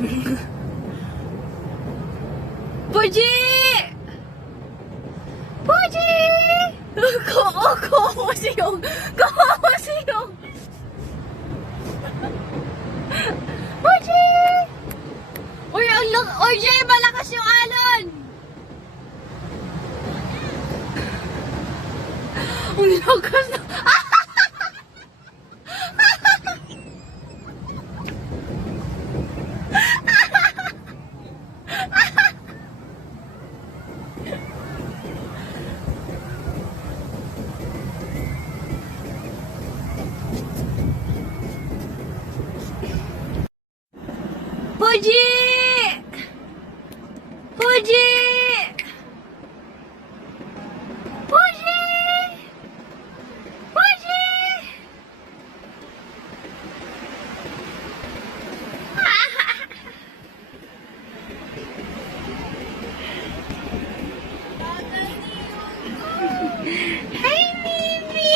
Puji! Puji! Kawawa si Yung. Puji! Uy, Jay, malakas yung alon! Ang lakas na... Puji! Puji! Puji! Puji! Hi, Mimi!